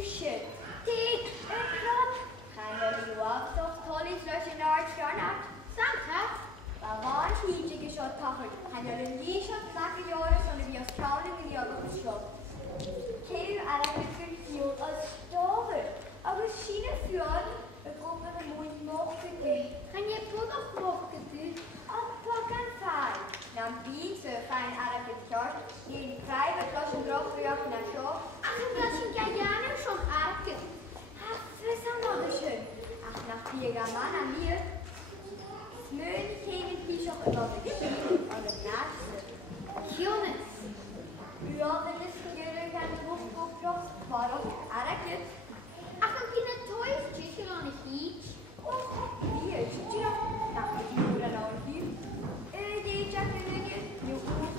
Küche. Tee, Brot. Kann du auch doch tolles National Standard? Danke. Waar hieltje schon tafel. Kann ja nie schon sagen Jahre, sondern wie aus Trauungen Jahre geschlagen. Kein Arabiker hier als Stover. Aber es schien für alle, eine Gruppe der Mund machen gehen. Kan je toch mogen doen? Abpack en fein. Nam Wien so fein Arabiker, die in Krijven Flaschen drauf gejagt nach Schaf. Ach, dat is een Guyana schon arke. Ach, was haben wir da schön? Ach, nach Mann an mir. Smöön tegen die schon über die Geschichte an der Nase. Jonas. Ja, wenn es jullie gaan terugkomen, waarom? Arabier. Ach, ik ben het toys, dus je nog niet. Och, wie is het hier? Nou, ik moet er nou hier. Die Jacqueline, nu ook.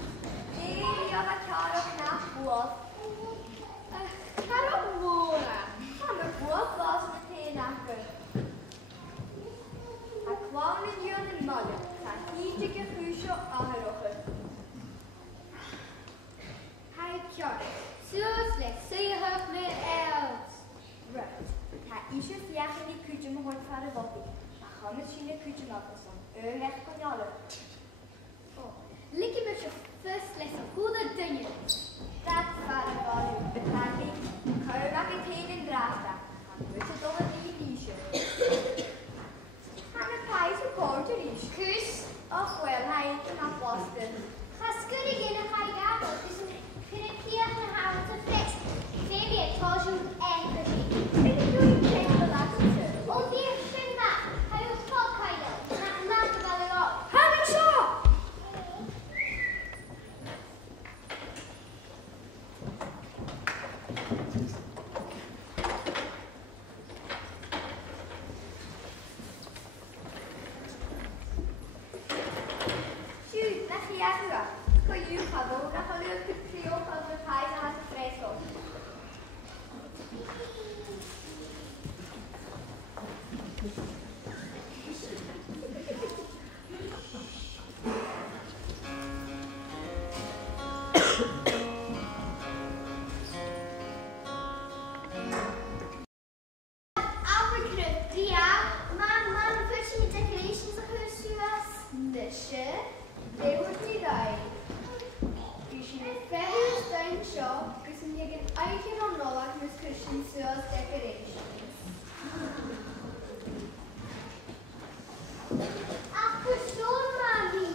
Die avatar op nachtwoord. Waarom woorden? Van mijn woord was meteen nakken. Ik kwam met jullie mannen. Zijn hietje gehuisje aangerochen. Hij John. Zo slecht, zo je hoofd met els. Right. Hij is een vierge die kutje me hoort van de wappie. Maar ga misschien een kutje maken zo. Echt kan je alle. Lekker met je first lesson, goede dingen. Dat vader was het. Betaling. Ga je weg het heen en draagda. Gaan we het over die liesje. Gaan we pijzen korter is. Kus. Och wel, hij heeft een afwasten. Ga schudden in en ga je daar, dus we kunnen hier gaan houden te flex. Baby, het was je echt gezien. Ik doe je geen relatie. Om die vinden, hij wil spot kijken. Laat het wel weer op. Hou me zo! Shoot, leg je jij weer. Kan je gaan wonen? Dan gaan we het trio van de pijzen aan de fles op. Afgekrupt, Ria. Man, verschiedene decorations of her suas. Nisje, det wordt niet uit. Dus je een verder steun shop, dus je een eigen onnodig met cushions zoals decorations. Ach, persoon, mami.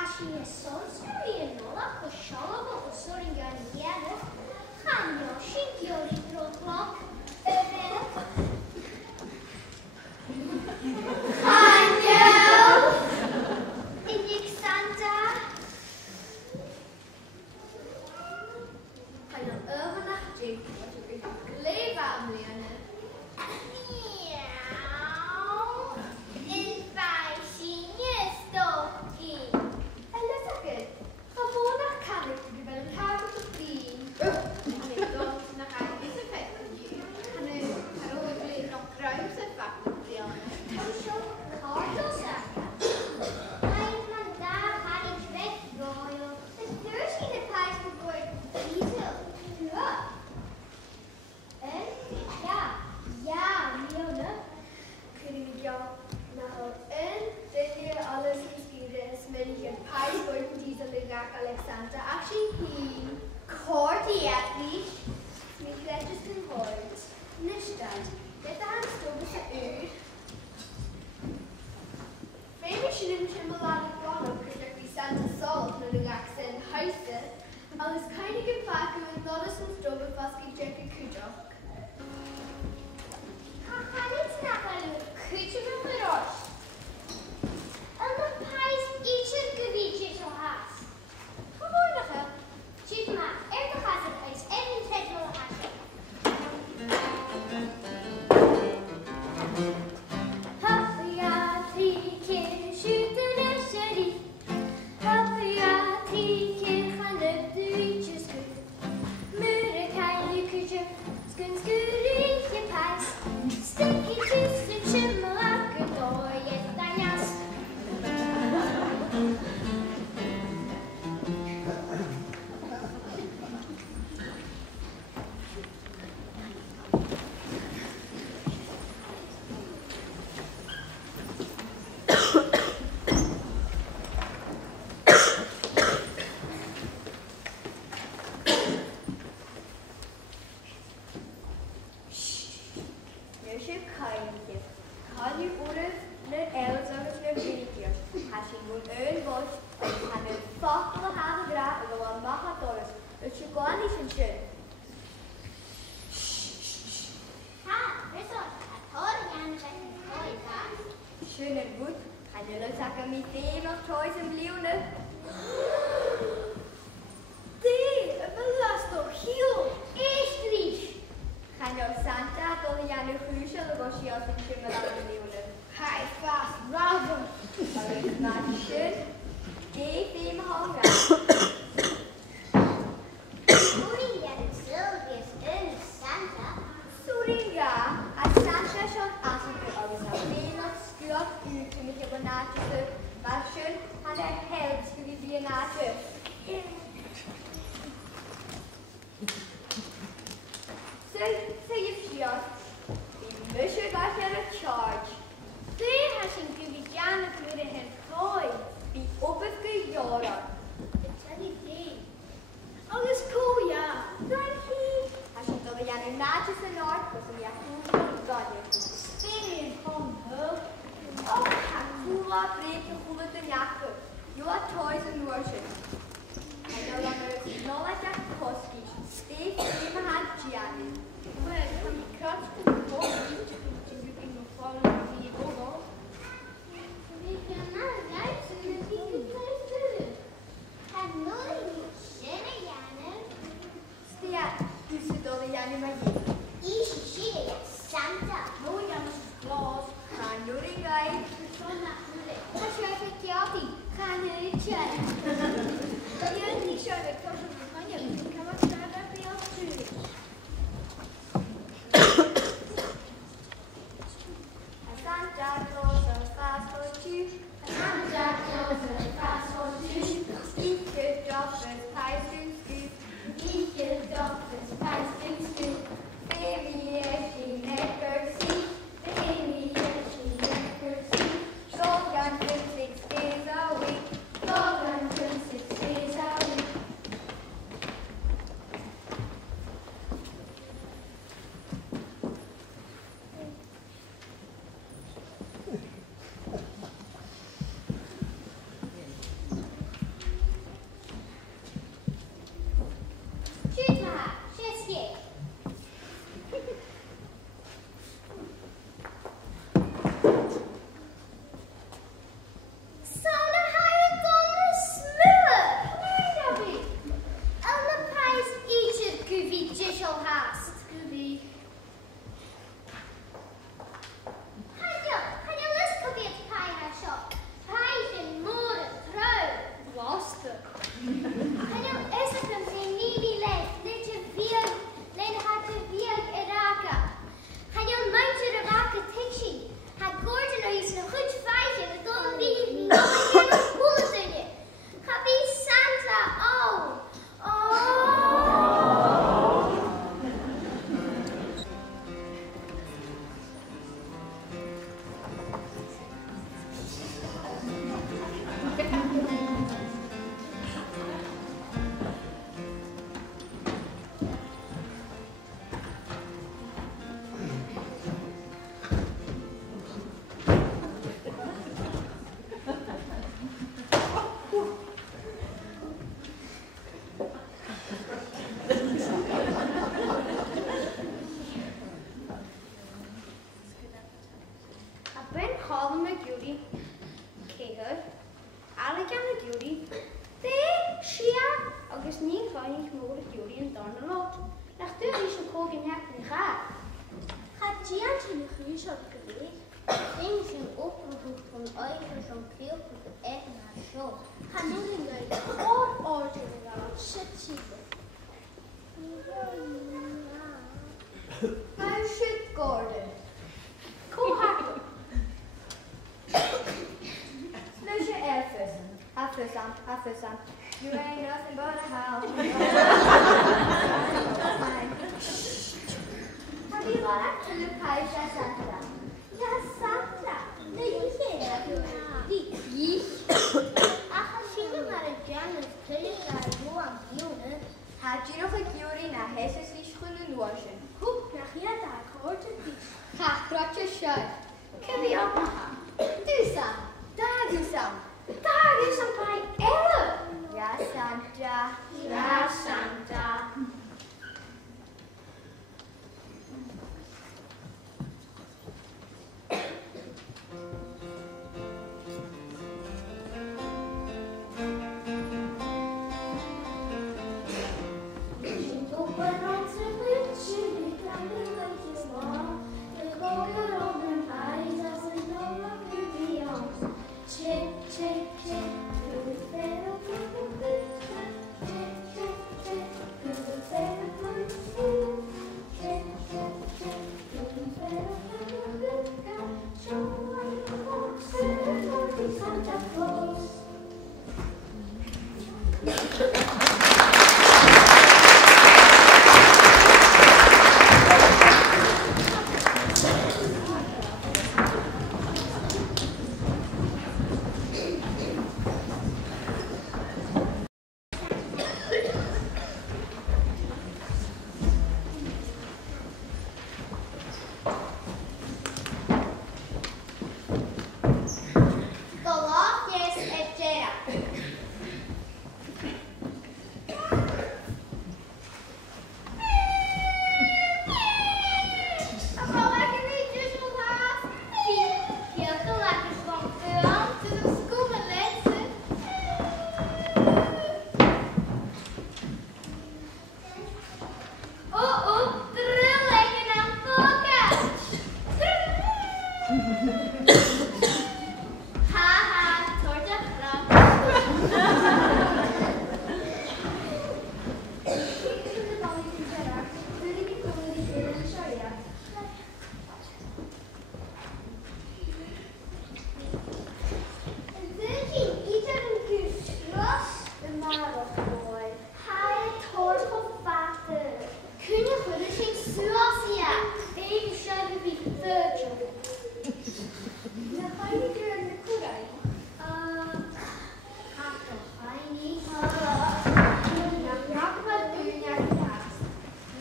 Als je je soms weer nodig voor schallen of zo in je jaren, ga je schinkje in trotlok. Gewoon naar Aga mi ddim o'ch toes yn bliw nhw. Di, y bylas o hiw, eistris. Chanol Santa dod i anw chwysio o gosi os yn siwmol am yn bliw nhw. Hai fast, bravo. Oes mansion, di ddim honga. Suringa en Sylvius yn Santa. Suringa a Santa Sean Asingr oes am ddim o'ch sglob yw ti'n mynd i bod nadw mansion hanner help gyda fi yn nadw. So you've shot. We measure that at a charge. Di has yn gyfeirian y gwir yn rhoi. Be open to your Ydy di. Agus cwya. Right here. As you know, the young natures in north, because we have to go Spinning home ho. Oh, Hakula break the hula de yakko. You are toys and worship. I no longer know like that Koski. Steve, Steve, and Gianni. Wel, pan i crotch yn ffordd, ti'n gwybod yn ffordd yn fi bobl. Fi gyma rhaid sy'n y fi gyda'r dyrw. Pan nôl i sy'n y Ianna. Stia, you should know the Yanni Maggie. Easy sy'n y Santa. No Ianna's glas. And you're a guy. Son na hwle. Ta siarad y giodi. Can y tiad. Ian ni siarad y cwrs yn ffanio. Cafodd siarad fi o'r drwy. Santa Claus and fast for you. Santa Claus and fast for you. Eat your doffers, pies to scoop. Eat your doffers, pies and scoop. Baby, she never see. Baby, she never see. Dog and 6 days a week. Dog and 6 days a week. Tjuta, wszystkie. Sauna haie domne smur. Nee, Dobby. Elna pais each guvi jishal hast. Guvi. Hanyo list could het pie in our shop. Pie in more throw. Lost it. Hanyo is het een zijn nini leef. Litje vier. Len had de vier Iraka. Hanyo muntje de wake tichi. Had Gordon er is een goed feitje. Het dan wie nog cool in je. Happy Santa. Oh. Oh. Ben Colin McGudy, Keher, Alexander McGudy, they share August niet van ik moet Judy en dan lot. Leg dus is een kook in het gaat. Gaat Giant in de huis op geweest? Things in oproep van eigen zo'n veel voor de echt naar show. Ga nu in de ordinaire zit How should Gordon? Cool happen. Slush your elfers. Have some. You ain't nothing but a house. Have you got to look pie Santa? Ja, Santa. Nee, die Ach, als je maar een Janus terug aan Jonen. Had je nog een curie naar Hesses die schoenen lozen? Hoek, naar hier daar, hoort het niet. Ga, kratje schuif. Kun je opmaken? Doe Sam. Daar doe Sam. Daar is een bij Ellen. Ja, Santa. Ja, Santa. sin Suasia. Baby should be Virgil. Na haini gur na curai. After Heini. Na Rakwa Dunya Class.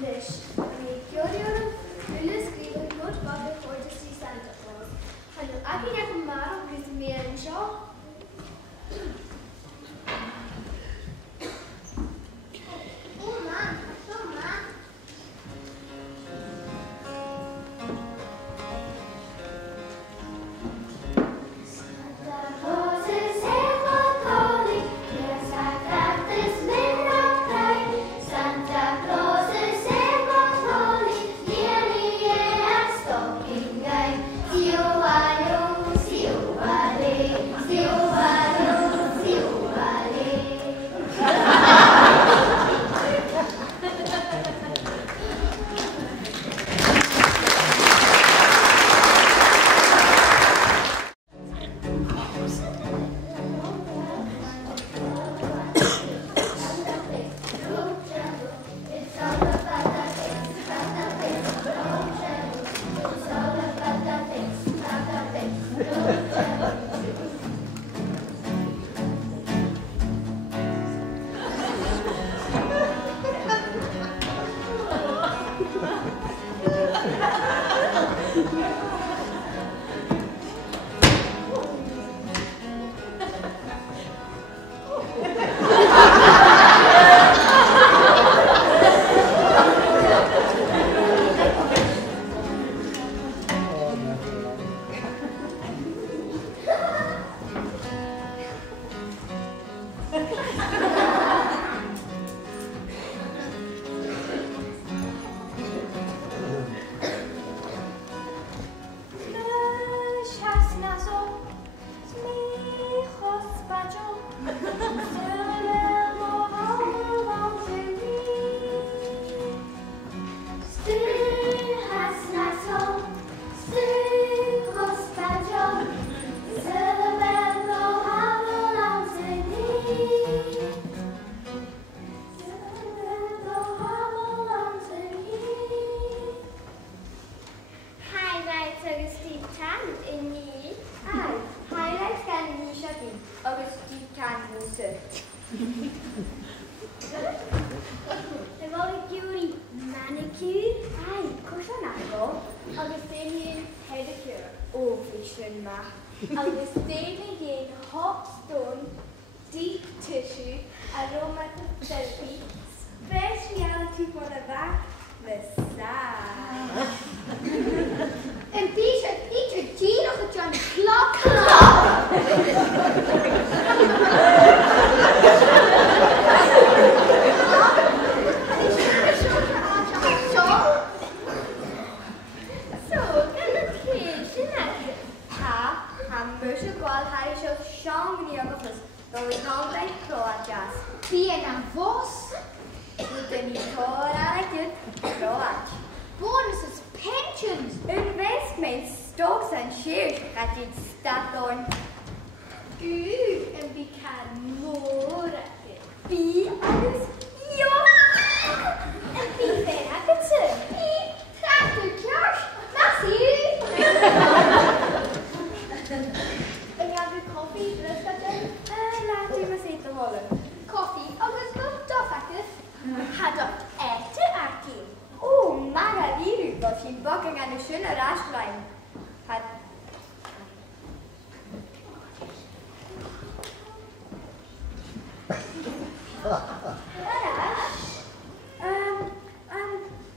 Lish, mi gyodiorum ville skriva good bucket for to see Santa Claus. Hanu aki na kumaro gris mi en show. Oh man, so man. Santa Claus is here for calling. Yes, I got this midnight night. Santa Claus is here for calling. Nearly and stocking night. Siuayo, siuale, siuayo, siuale. It's all about the things, about the things, don't travel. It's all about the things, about the things, don't travel. Highlights agus tí tan inni. Ai, highlights gan ni shopping. Agus di can musa. The Molly manicure. Ai, cushion ago. Agus deni pedicure. Oh, vision ma. Agus deni gain hot stone, deep tissue, aromatherapy, speciality for the back, massage. En Peter Gino gaat John Clock. So, gan y cyn ha, hamburger gwal hari sio siong ni agos, roedd nondau Croatias. Bien aan vos. Rydyn ni tor ar y gyd Croat. Bonuses, pensions. Investments, stocks and shares at its start on. En vi kan mora. Bi agus ja. En vi fena pizza. Tractor cash. Massiv. En jag vill kaffe, röstade. Lät du mig sitta och hålla. Coffee. August not då faktiskt. Hade äter aki. Oh, Margariru var sin baking an y schöne Rastlein. Hat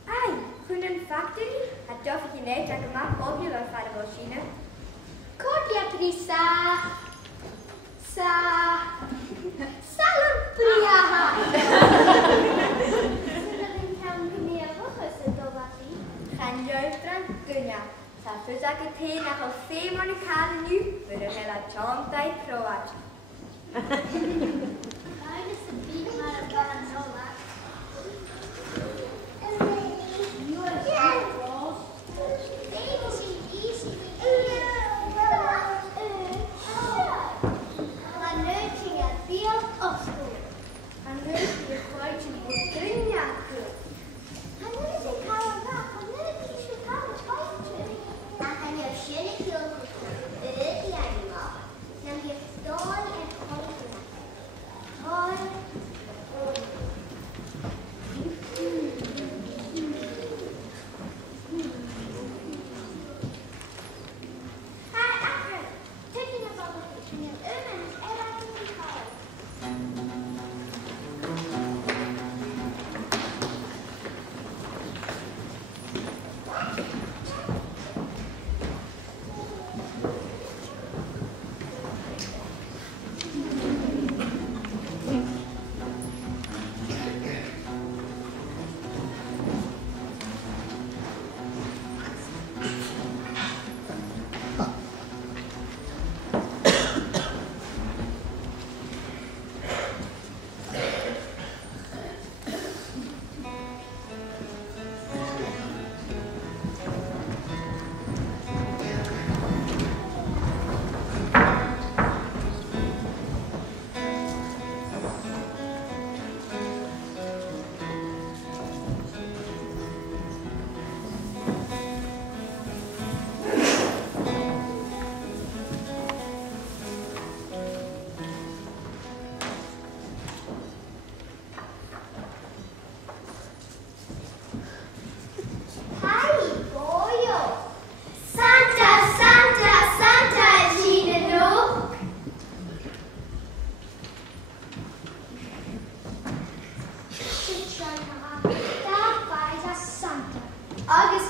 ai, kunnen factory had doffe je net dat gemaakt modular van de machine. Cordia prisa. Salon priaha. Gaan juisteren kunnen. Zou zaken thee naar een femonikaal nu, weer een hele chantij Kroat. Han nu är det kvar till vårt dringar. Han nu är det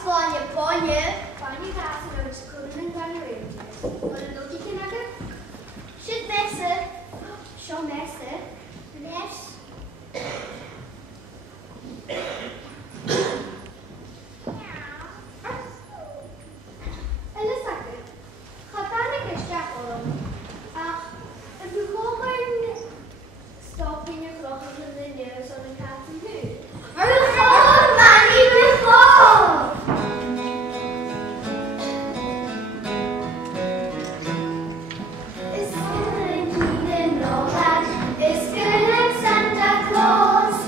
Spanje, Spanje. Spanje gaat er nog eens kunnen gaan weer. Wat een loodje te maken? Shit messen. Zo messen. Mes. Eller zakken. Gaat daar niet eens jakkelen. Ach, het begon een stap in je klokken van de neus aan de katten. Begon, maar niet begon! Is kunnen kinderen nog aan? Is kunnen Santa Claus?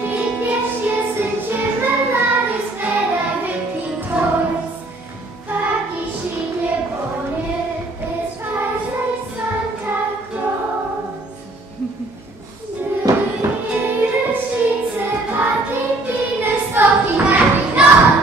Kriegjes en chimelaris met een hippie toys. Pakische bonnet is wijzer Santa Claus. Nu hier ziet ze wat die binnen stokje naar die naam.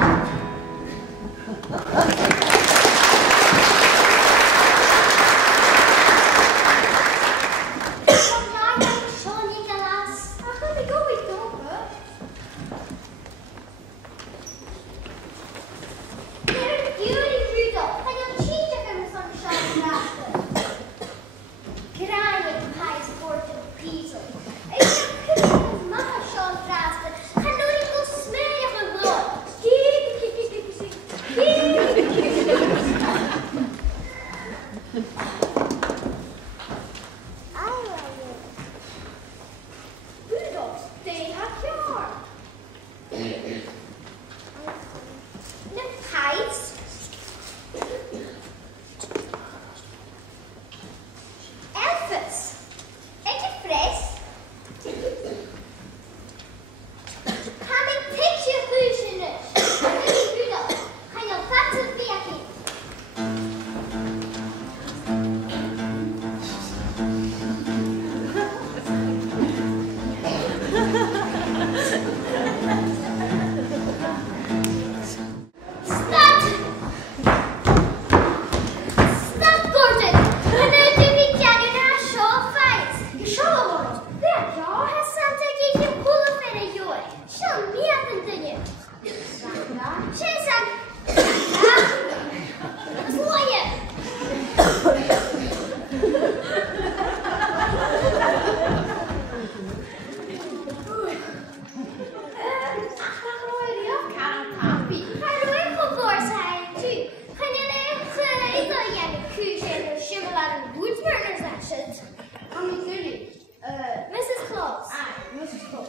Mrs. Claus. Mrs. Claus.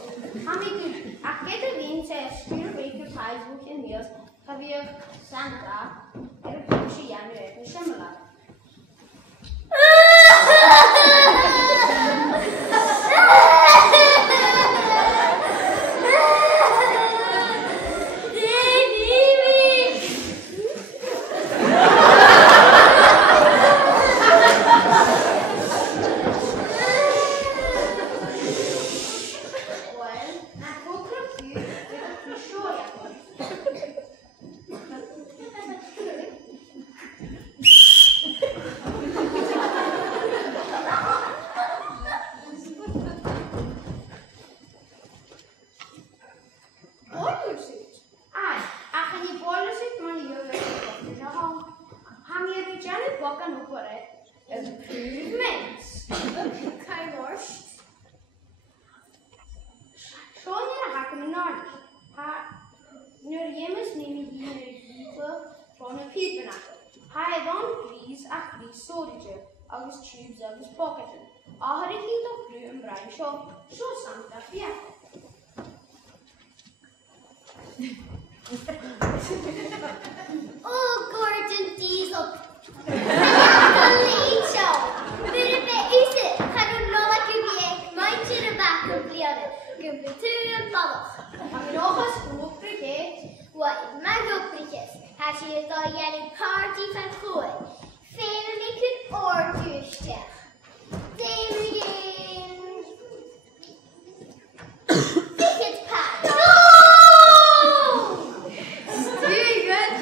Ach, kijk erin, zij sturen weken Facebook en mails. Gaan we Santa en een poosje januari en Shemala. Tubes agus pocketen. Áhar ich hí do clú an brain seo Santa Fia. Oh, Gordon Diesel. Collegial. Byrde be use, kan du nolla kubiek, mind you the back of bliade. Gubbe tu en babach. Har vi nog een skoopbriket? Wat is mijn opbriket? Hij zie het al jij party van gooi. Family could orchestra. Damien. Ticket pad. No! Stegen.